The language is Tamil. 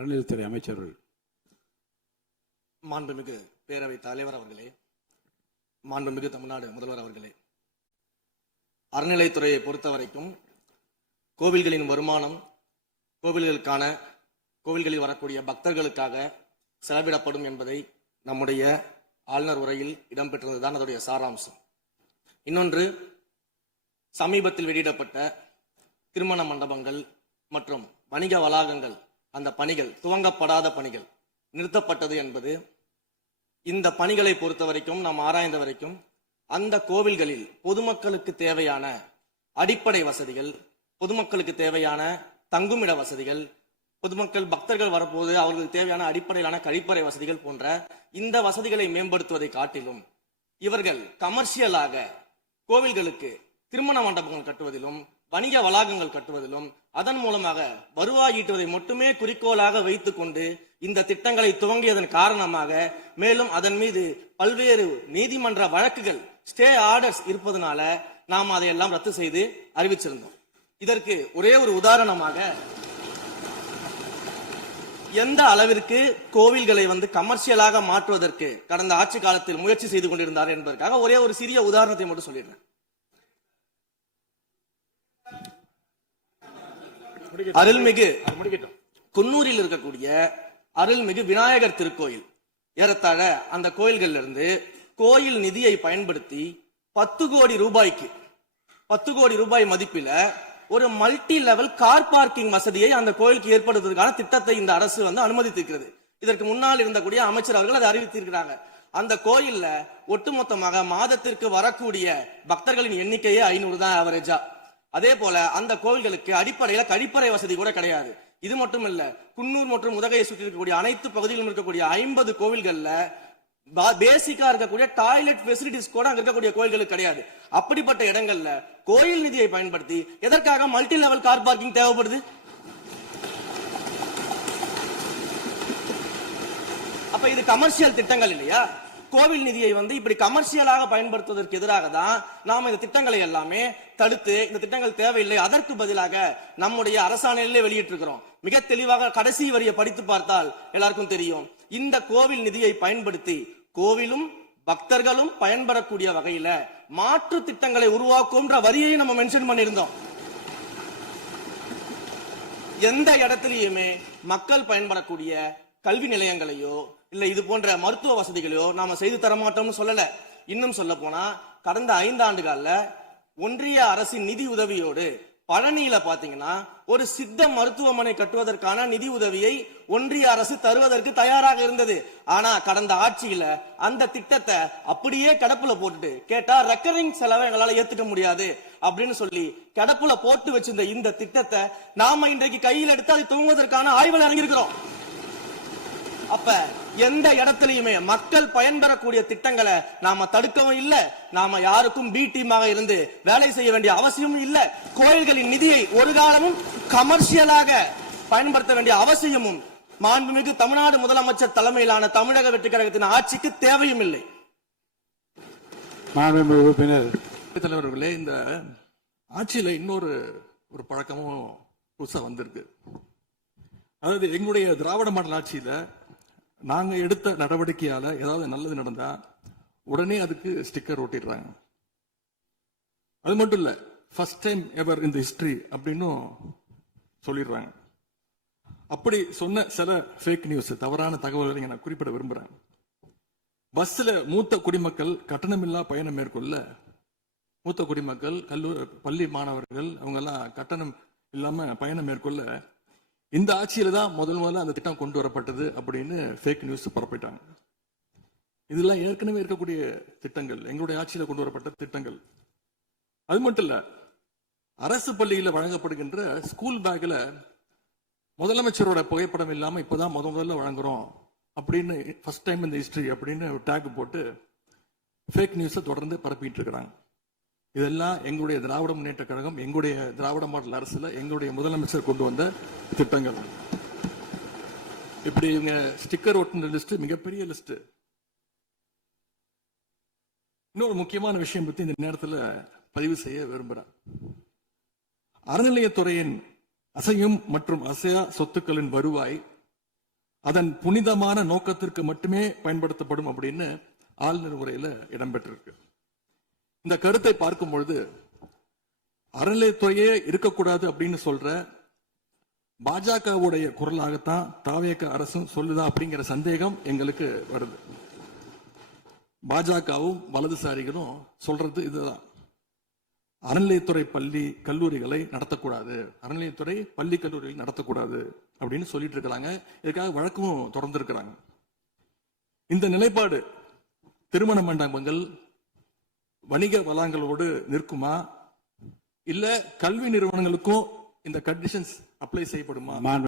அறநிலையத்துறை அமைச்சர்கள். மாண்புமிகு பேரவைத் தலைவர் அவர்களே, மாண்புமிகு தமிழ்நாடு முதல்வர் அவர்களே, அறநிலையத்துறையை பொறுத்தவரைக்கும் கோவில்களின் வருமானம் கோவில்களில் வரக்கூடிய பக்தர்களுக்காக செலவிடப்படும் என்பதை நம்முடைய ஆளுநர் உரையில் இடம்பெற்றதுதான் அதனுடைய சாராம்சம். இன்னொன்று, சமீபத்தில் வெளியிடப்பட்ட திருமண மண்டபங்கள் மற்றும் வணிக வளாகங்கள், அந்த பணிகள் துவங்கப்படாத பணிகள் நிறுத்தப்பட்டது என்பது, இந்த பணிகளை பொறுத்த வரைக்கும் நாம் ஆராய்ந்த வரைக்கும் அந்த கோவில்களில் பொதுமக்களுக்கு தேவையான அடிப்படை வசதிகள், பொதுமக்களுக்கு தேவையான தங்குமிட வசதிகள், பொதுமக்கள் பக்தர்கள் வரப்போது அவர்களுக்கு தேவையான அடிப்படையிலான கழிப்பறை வசதிகள் போன்ற இந்த வசதிகளை மேம்படுத்துவதை காட்டிலும் இவர்கள் கமர்ஷியலாக கோவில்களுக்கு திருமண மண்டபங்கள் கட்டுவதிலும் வணிக வளாகங்கள் கட்டுவதிலும் அதன் மூலமாக வருவாய் ஈட்டுவதை மட்டுமே குறிக்கோளாக வைத்துக் கொண்டு இந்த திட்டங்களை துவங்கியதன் காரணமாக மேலும் அதன் மீது பல்வேறு நீதிமன்ற வழக்குகள், ஸ்டே ஆர்டர்ஸ் இருப்பதனால நாம் அதையெல்லாம் ரத்து செய்து அறிவிச்சிருந்தோம். இதற்கு ஒரே ஒரு உதாரணமாக, எந்த அளவிற்கு கோவில்களை கமர்ஷியலாக மாற்றுவதற்கு கடந்த ஆட்சி காலத்தில் முயற்சி செய்து கொண்டிருந்தார் என்பதற்காக ஒரே ஒரு சிறிய உதாரணத்தை மட்டும் சொல்லிடுறேன். அருள்மிகு குன்னூரில் இருக்கக்கூடிய அருள்மிகு விநாயகர் திருக்கோயில், ஏறத்தாழ அந்த கோயில்கள் இருந்து கோயில் நிதியை பயன்படுத்தி 10 கோடி ரூபாய் மதிப்பில ஒரு மல்டி லெவல் கார் பார்க்கிங் வசதியை அந்த கோயிலுக்கு ஏற்படுத்துவதற்கான திட்டத்தை இந்த அரசு அனுமதித்திருக்கிறது. இதற்கு முன்னால் இருந்தக்கூடிய அமைச்சர் அவர்கள் அதை அறிவித்திருக்கிறாங்க. அந்த கோயில்ல ஒட்டுமொத்தமாக மாதத்திற்கு வரக்கூடிய பக்தர்களின் எண்ணிக்கையே 500 தான் ஆவரேஜா. அதே போல அந்த கோவில்களுக்கு அடிப்படையில கழிப்பறை வசதி கூட கிடையாது. இது மட்டும் இல்ல, குன்னூர் மற்றும் உதகையை சுற்றி இருக்கக்கூடிய அனைத்து பகுதிகளிலும் இருக்கக்கூடிய 50 கோவில்கள்ல பேசிக்கா இருக்கக்கூடிய டாய்லெட் ஃபெசிலிட்டிஸ் கூட அங்க இருக்கக்கூடிய கோயில்களுக்கு கிடையாது. அப்படிப்பட்ட இடங்கள்ல கோயில் நிதியை பயன்படுத்தி எதற்காக மல்டி லெவல் கார் பார்க்கிங் தேவைப்படுது? அப்ப இது கமர்ஷியல் திட்டங்கள் இல்லையா? கோவில் நிதியை இப்படி கமர்ஷியலாக பயன்படுத்துவதற்கு எதிராக தான் நாம இந்த திட்டங்களை எல்லாமே தடுத்து, இந்த திட்டங்கள் தேவையில்லை, அதற்கு பதிலாக நம்முடைய அரசாணையிலே வெளியிட்டிருக்கிறோம். மிக தெளிவாக கடைசி வரியை படித்து பார்த்தால் எல்லாருக்கும் தெரியும். இந்த கோவில் நிதியை பயன்படுத்தி கோவிலும் பக்தர்களும் பயன்படக்கூடிய வகையில மாற்று திட்டங்களை உருவாக்கும்ன்ற வரியை நம்ம மென்ஷன் பண்ணியிருந்தோம். எந்த இடத்திலையுமே மக்கள் பயன்படக்கூடிய கல்வி நிலையங்களையோ இல்ல இது போன்ற மருத்துவ வசதிகளையோ நாம செய்து தரமாட்டோம்னு சொல்லல. இன்னும் சொல்ல போனா, கடந்த 5 ஆண்டுகள்ல ஒன்றிய அரசின் நிதி உதவியோடு பழனியில பாத்தீங்கன்னா ஒரு சித்த மருத்துவமனை கட்டுவதற்கான நிதி உதவியை ஒன்றிய அரசு தருவதற்கு தயாராக இருந்தது. ஆனா கடந்த ஆட்சியில அந்த திட்டத்தை அப்படியே கிடப்புல போட்டுட்டு, கேட்டா ரெக்கரிங் செலவை எங்களால ஏத்துக்க முடியாது அப்படின்னு சொல்லி கிடப்புல போட்டு வச்சிருந்த இந்த திட்டத்தை நாம இன்றைக்கு கையில் எடுத்து அதை துவங்குவதற்கான ஆய்வில் இறங்கியிருக்கிறோம். அப்ப எந்த இடத்திலையுமே மக்கள் பயன்பெறக்கூடிய திட்டங்களை நாம தடுக்கவும் இல்ல, நாம யாருக்கும் பி டீமாக இருந்து வேலை செய்ய வேண்டிய அவசியம் இல்ல. கோயில்களின் நிதியை ஒரு காலமும் கமர்ஷியலாக பயன்படுத்த வேண்டிய அவசியமும் மாண்புமிகு தமிழ்நாடு முதலமைச்சர் தலைமையிலான தமிழக வெற்றி கழகத்தின் ஆட்சிக்கு தேவையும் இல்லை. தலைவர்களே, இந்த ஆட்சியில இன்னொரு பழக்கமும் புதுசா வந்திருக்கு. அதாவது, எங்களுடைய திராவிட மாடல் ஆட்சியில நாங்க எடுத்த நடவடிக்கையால ஏதாவது நல்லது நடந்தா உடனே அதுக்கு ஸ்டிக்கர் ஒட்டிடுறாங்க. அது மட்டும் இல்ல, ஃபர்ஸ்ட் டைம் எவர் இன் தி ஹிஸ்டரி அப்படின்னு சொல்லிடுறாங்க. அப்படி சொன்ன சில ஃபேக் நியூஸ், தவறான தகவல்களை நான் குறிப்பிட விரும்புறேன். பஸ்ல மூத்த குடிமக்கள் கட்டணமில்லா பயணம் மேற்கொள்ள, மூத்த குடிமக்கள், பள்ளி மாணவர்கள் அவங்க எல்லாம் கட்டணம் இல்லாம பயணம் மேற்கொள்ள இந்த ஆட்சியில தான் முதல்ல அந்த திட்டம் கொண்டு வரப்பட்டது அப்படின்னு ஃபேக் நியூஸ் பரப்பிட்டாங்க. இதெல்லாம் ஏற்கனவே இருக்கக்கூடிய திட்டங்கள், எங்களுடைய ஆட்சியில கொண்டு வரப்பட்ட திட்டங்கள். அது மட்டும் இல்ல, அரசு பள்ளியில வழங்கப்படுகின்ற ஸ்கூல் பேக்ல முதலமைச்சரோட புகைப்படம் இல்லாம இப்பதான் முதல்ல வழங்குறோம் அப்படின்னு, ஃபர்ஸ்ட் டைம் இந்த ஹிஸ்டரி அப்படின்னு டேக் போட்டு ஃபேக் நியூஸை தொடர்ந்து பரப்பிட்டு இருக்கிறாங்க. இதெல்லாம் எங்களுடைய திராவிட முன்னேற்ற கழகம், எங்களுடைய திராவிட மாடல் அரசுல எங்களுடைய முதலமைச்சர் கொண்டு வந்த திட்டங்கள். இப்படி இவங்க ஸ்டிக்கர் ஒட்டின லிஸ்ட் மிகப்பெரிய லிஸ்ட். இன்னொரு முக்கியமான விஷயம் பத்தி இந்த நேரத்தில் பதிவு செய்ய விரும்புறேன். அறநிலையத்துறையின் அசையும் மற்றும் அசையா சொத்துக்களின் வருவாய் அதன் புனிதமான நோக்கத்திற்கு மட்டுமே பயன்படுத்தப்படும் அப்படின்னு ஆளுநர் உரையில இடம்பெற்றிருக்கு. இந்த கருத்தை பார்க்கும் பொழுது அறநிலையத்துறையே இருக்கக்கூடாது அப்படின்னு சொல்ற பாஜகவுடைய குரலாகத்தான் தாவேக அரசும் சொல்லுதா அப்படிங்கிற சந்தேகம் எங்களுக்கு வருது. பாஜகவும் வலதுசாரிகளும் சொல்றது இதுதான், அறநிலையத்துறை பள்ளி கல்லூரிகளை நடத்தக்கூடாது, அறநிலையத்துறை பள்ளி கல்லூரிகள் நடத்தக்கூடாது அப்படின்னு சொல்லிட்டு இருக்கிறாங்க. இதுக்காக வழக்கும் தொடர்ந்து இருக்கிறாங்க. இந்த நிலைப்பாடு திருமண மண்டபங்கள் வணிக வளங்களோடு நிற்குமா, இல்ல கல்வி நிறுவனங்களுக்கும் இந்த கண்டிஷன்ஸ் அப்ளை செய்யப்படுமா?